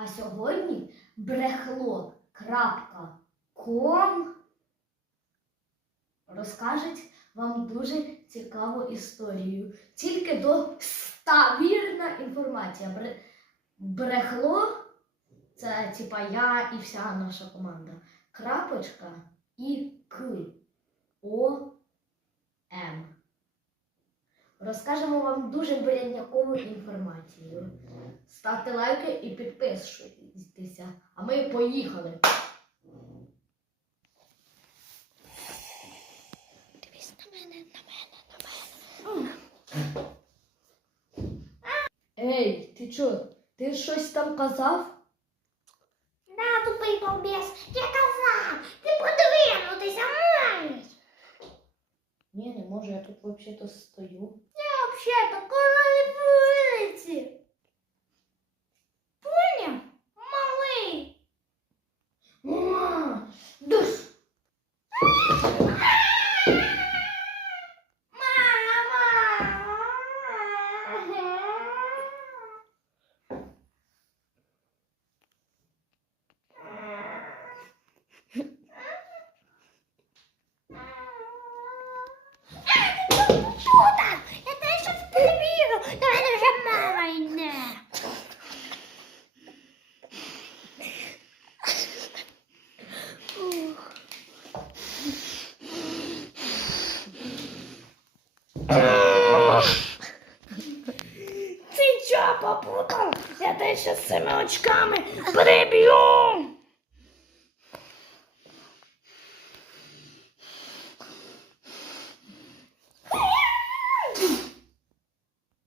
А сьогодні брехло.ком розкажуть вам дуже цікаву історію. Тільки достовірна інформація. Брехло це типа я і вся наша команда. Крапочка і К. О Розкажемо вам дуже бренднякову інформацію. Ставте лайки і підписуйтеся. А ми поїхали. Дивись на мене, на мене, на мене. Ей, ти чо? Ти щось там казав? На, тупий балбес, я казав, ти подвинутися маєш. Ні, не можу, я тут взагалі стою. Я взагалі-то король Ти чого попутав? Я теж з цими очками приб'ю.